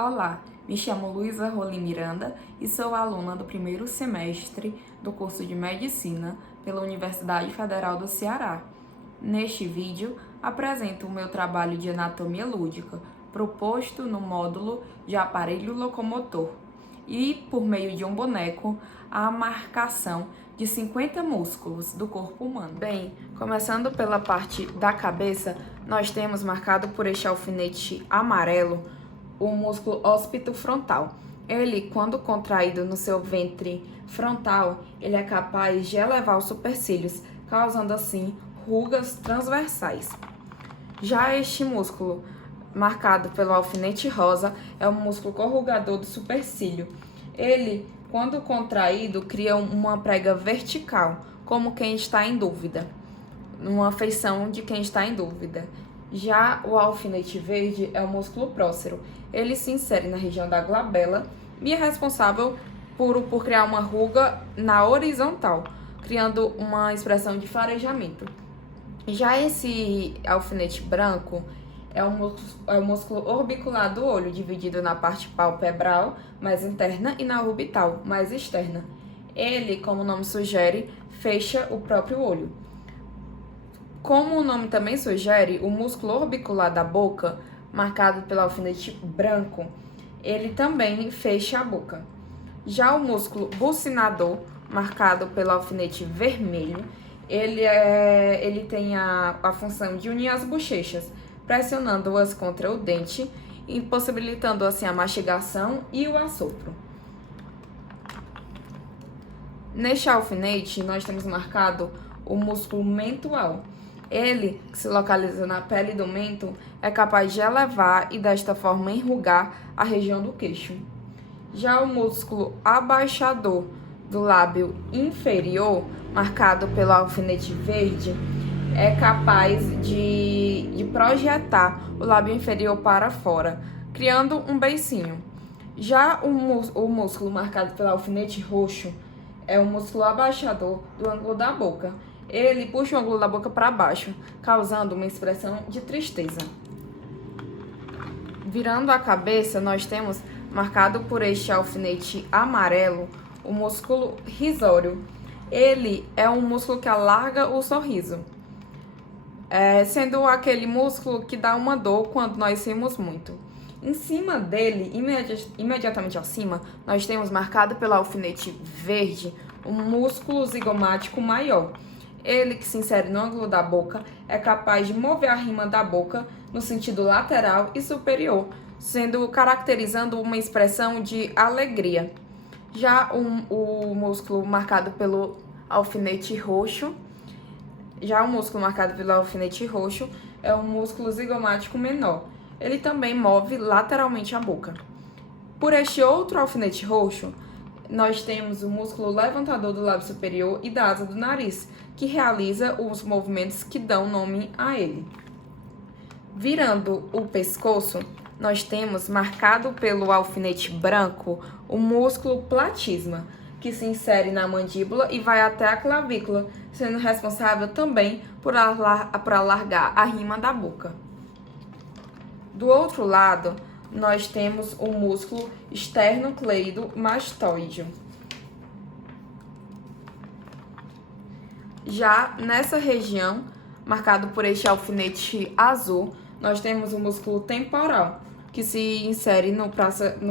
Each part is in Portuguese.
Olá, me chamo Luísa Rolim Miranda e sou aluna do primeiro semestre do curso de Medicina pela Universidade Federal do Ceará. Neste vídeo, apresento o meu trabalho de anatomia lúdica, proposto no módulo de aparelho locomotor, e, por meio de um boneco, a marcação de 50 músculos do corpo humano. Bem, começando pela parte da cabeça, nós temos marcado por este alfinete amarelo o músculo óscipito frontal. Ele, quando contraído no seu ventre frontal, ele é capaz de elevar os supercílios, causando assim rugas transversais. Já este músculo, marcado pelo alfinete rosa, é o músculo corrugador do supercílio. Ele, quando contraído, cria uma prega vertical, como quem está em dúvida, numa feição de quem está em dúvida. Já o alfinete verde é o músculo prócero. Ele se insere na região da glabela e é responsável por criar uma ruga na horizontal, criando uma expressão de farejamento. Já esse alfinete branco é o músculo orbicular do olho, dividido na parte palpebral, mais interna, e na orbital, mais externa. Ele, como o nome sugere, fecha o próprio olho. Como o nome também sugere, o músculo orbicular da boca, marcado pelo alfinete branco, ele também fecha a boca. Já o músculo bucinador, marcado pelo alfinete vermelho, ele tem a função de unir as bochechas, pressionando-as contra o dente, impossibilitando assim a mastigação e o assopro. Neste alfinete, nós temos marcado o músculo mentual. Ele, que se localiza na pele do mento, é capaz de elevar e desta forma enrugar a região do queixo. Já o músculo abaixador do lábio inferior, marcado pelo alfinete verde, é capaz de projetar o lábio inferior para fora, criando um beicinho. Já o músculo marcado pelo alfinete roxo é o músculo abaixador do ângulo da boca. Ele puxa o ângulo da boca para baixo, causando uma expressão de tristeza. Virando a cabeça, nós temos marcado por este alfinete amarelo o músculo risório. Ele é um músculo que alarga o sorriso, sendo aquele músculo que dá uma dor quando nós rimos muito. Em cima dele, imediatamente acima, nós temos marcado pelo alfinete verde o músculo zigomático maior. Ele, que se insere no ângulo da boca, é capaz de mover a rima da boca no sentido lateral e superior, caracterizando uma expressão de alegria. Já o músculo marcado pelo alfinete roxo, é o músculo zigomático menor. Ele também move lateralmente a boca. Por este outro alfinete roxo, nós temos o músculo levantador do lábio superior e da asa do nariz, que realiza os movimentos que dão nome a ele. Virando o pescoço, nós temos marcado pelo alfinete branco o músculo platisma, que se insere na mandíbula e vai até a clavícula, sendo responsável também por alargar a rima da boca. Do outro lado, nós temos o músculo esternocleidomastoide. Já nessa região, marcado por este alfinete azul, nós temos o músculo temporal, que se insere no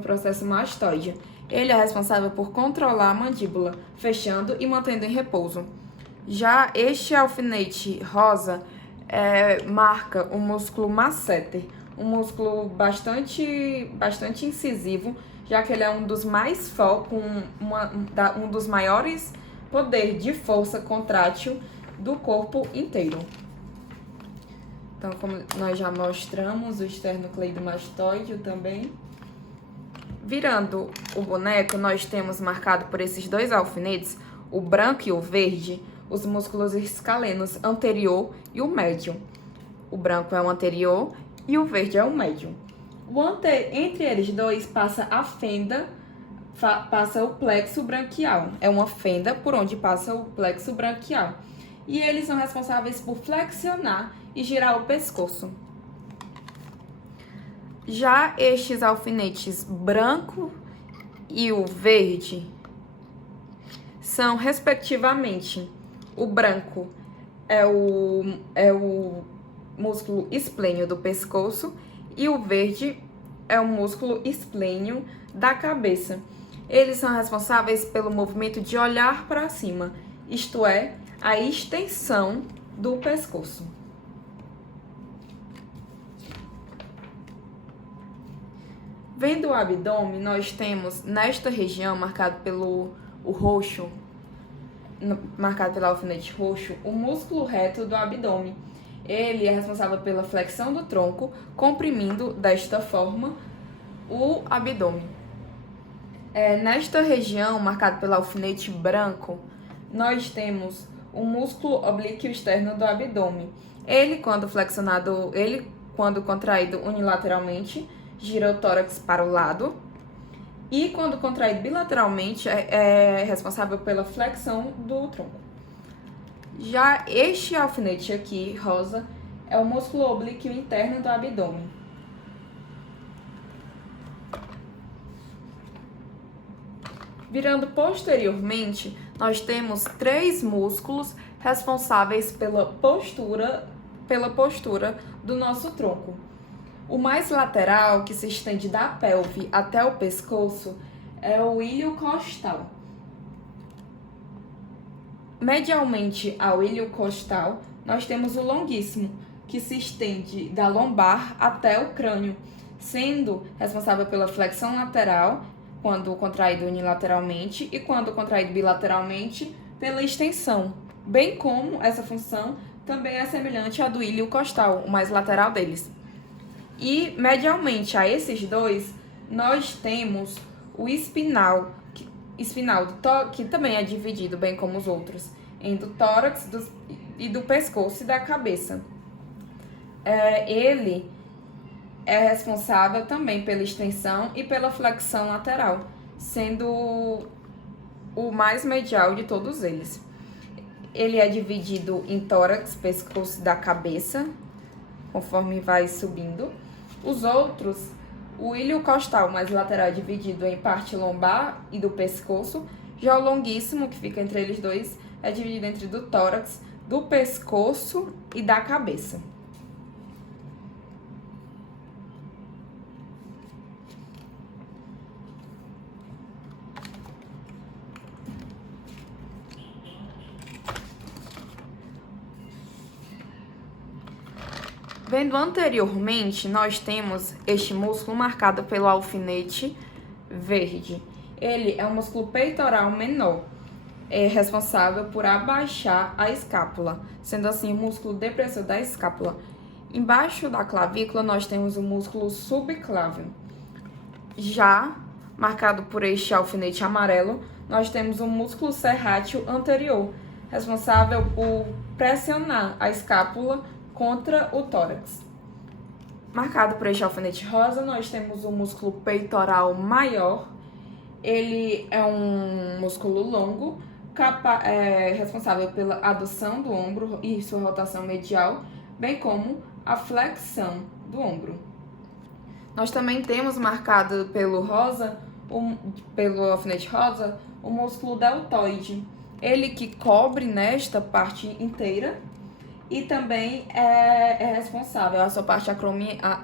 processo mastoide. Ele é responsável por controlar a mandíbula, fechando e mantendo em repouso. Já este alfinete rosa marca o músculo masseter, um músculo bastante incisivo, já que ele é um dos mais um dos maiores poder de força contrátil do corpo inteiro. Então, como nós já mostramos, o esternocleidomastoide também. Virando o boneco, nós temos marcado por esses dois alfinetes, o branco e o verde, os músculos escalenos anterior e o médio. O branco é o anterior e o verde é o médio. Entre eles dois passa a fenda, passa o plexo branquial. É uma fenda por onde passa o plexo branquial. E eles são responsáveis por flexionar e girar o pescoço. Já estes alfinetes branco e o verde são, respectivamente, o branco é o músculo esplênio do pescoço e o verde é o músculo esplênio da cabeça. Eles são responsáveis pelo movimento de olhar para cima, isto é, a extensão do pescoço. Vendo o abdômen, nós temos nesta região, marcado pelo roxo, marcado pelo alfinete roxo, o músculo reto do abdômen. Ele é responsável pela flexão do tronco, comprimindo desta forma o abdômen. Nesta região, marcado pelo alfinete branco, nós temos o músculo oblíquo externo do abdômen. Ele, quando contraído unilateralmente, gira o tórax para o lado. E quando contraído bilateralmente, é responsável pela flexão do tronco. Já este alfinete aqui, rosa, é o músculo oblíquo interno do abdômen. Virando posteriormente, nós temos 3 músculos responsáveis pela postura do nosso tronco. O mais lateral, que se estende da pelve até o pescoço, é o ilho costal. Medialmente ao ilho costal, nós temos o longuíssimo, que se estende da lombar até o crânio, sendo responsável pela flexão lateral, quando contraído unilateralmente, e quando contraído bilateralmente, pela extensão, bem como essa função também é semelhante à do ilho costal, o mais lateral deles. E medialmente a esses dois, nós temos o espinal, que também é dividido, bem como os outros, em do tórax e do pescoço e da cabeça. Ele é responsável também pela extensão e pela flexão lateral, sendo o mais medial de todos eles. Ele é dividido em tórax, pescoço e da cabeça, conforme vai subindo. Os outros, o ilho costal mais lateral é dividido em parte lombar e do pescoço. Já o longuíssimo, que fica entre eles dois, é dividido entre do tórax, do pescoço e da cabeça. Vendo anteriormente, nós temos este músculo marcado pelo alfinete verde. Ele é um músculo peitoral menor, responsável por abaixar a escápula, sendo assim o músculo depressor da escápula. Embaixo da clavícula, nós temos o músculo subclávio. Já marcado por este alfinete amarelo, nós temos o músculo serrátil anterior, responsável por pressionar a escápula contra o tórax. Marcado por este alfinete rosa, nós temos o músculo peitoral maior. Ele é um músculo longo, responsável pela adução do ombro e sua rotação medial, bem como a flexão do ombro. Nós também temos marcado pelo alfinete rosa, o músculo deltoide. Ele que cobre nesta parte inteira e também é responsável, a sua parte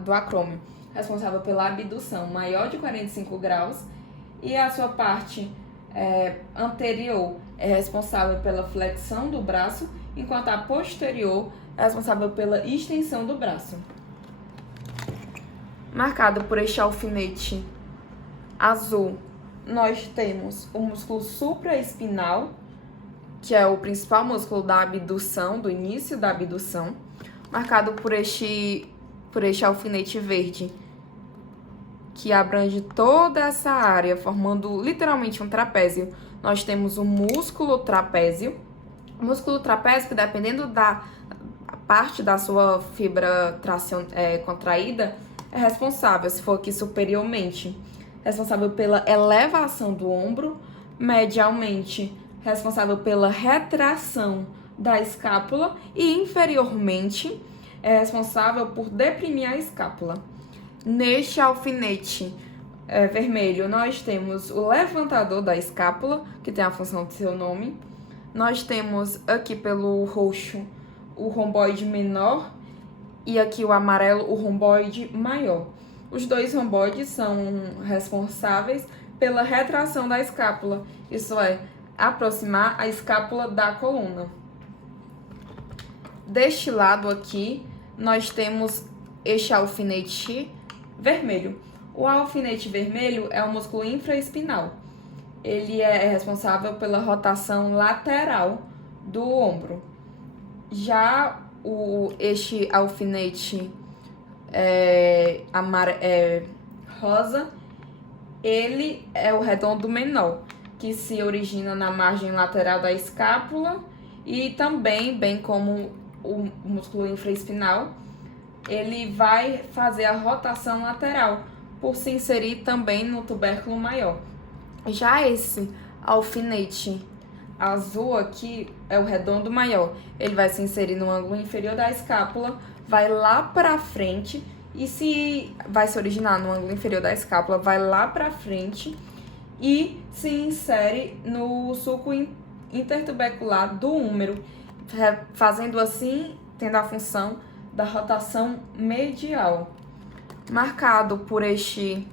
do acrômio, responsável pela abdução maior de 45 graus, e a sua parte anterior é responsável pela flexão do braço, enquanto a posterior é responsável pela extensão do braço. Marcado por este alfinete azul, nós temos o músculo supraespinal, que é o principal músculo da abdução, do início da abdução, marcado por este alfinete verde, que abrange toda essa área, formando literalmente um trapézio. Nós temos o músculo trapézio. O músculo trapézio, que dependendo da parte da sua fibra contraída, é responsável, se for aqui superiormente, responsável pela elevação do ombro, medialmente, responsável pela retração da escápula e inferiormente é responsável por deprimir a escápula. Neste alfinete vermelho, nós temos o levantador da escápula, que tem a função de seu nome. Nós temos aqui pelo roxo o romboide menor e aqui o amarelo o romboide maior. Os dois romboides são responsáveis pela retração da escápula, isso é, aproximar a escápula da coluna. Deste lado aqui, nós temos este alfinete vermelho. O alfinete vermelho é o músculo infraespinal. Ele é responsável pela rotação lateral do ombro. Já este alfinete rosa, ele é o redondo menor, que se origina na margem lateral da escápula e também, bem como o músculo infraespinal, ele vai fazer a rotação lateral, por se inserir também no tubérculo maior. Já esse alfinete azul aqui é o redondo maior. Ele vai se inserir no ângulo inferior da escápula, vai lá pra frente e vai se originar no ângulo inferior da escápula, vai lá pra frente e se insere no sulco intertubercular do húmero, fazendo assim, tendo a função da rotação medial. Marcado por este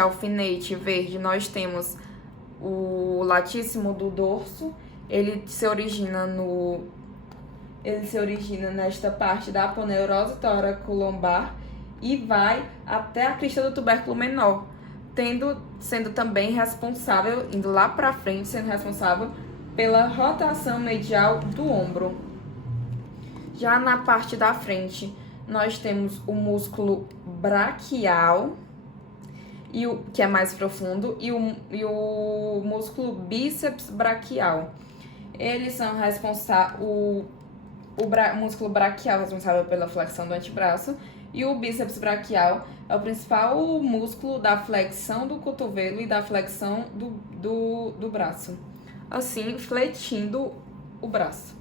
alfinete verde, nós temos o latíssimo do dorso. Ele se origina nesta parte da aponeurose tóraco-lombar e vai até a crista do tubérculo menor, sendo também responsável, indo lá para frente, sendo responsável pela rotação medial do ombro. Já na parte da frente, nós temos o músculo braquial, que é mais profundo, e o músculo bíceps braquial. Eles são responsáveis. O músculo braquial é responsável pela flexão do antebraço, e o bíceps braquial é o principal músculo da flexão do cotovelo e da flexão do braço, assim, fletindo o braço.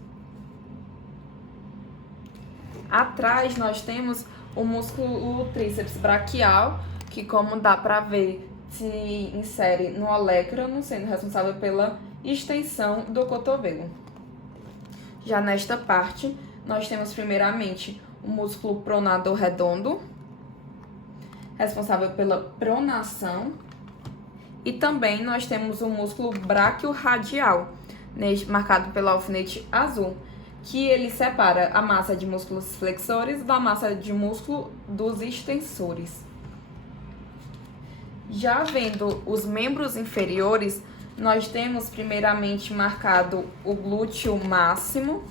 Atrás nós temos o músculo tríceps braquial, que, como dá para ver, se insere no olecrano, sendo responsável pela extensão do cotovelo. Já nesta parte, nós temos primeiramente o músculo pronador redondo, responsável pela pronação, e também nós temos o músculo braquiorradial, marcado pelo alfinete azul, que ele separa a massa de músculos flexores da massa de músculo dos extensores. Já vendo os membros inferiores, nós temos primeiramente marcado o glúteo máximo,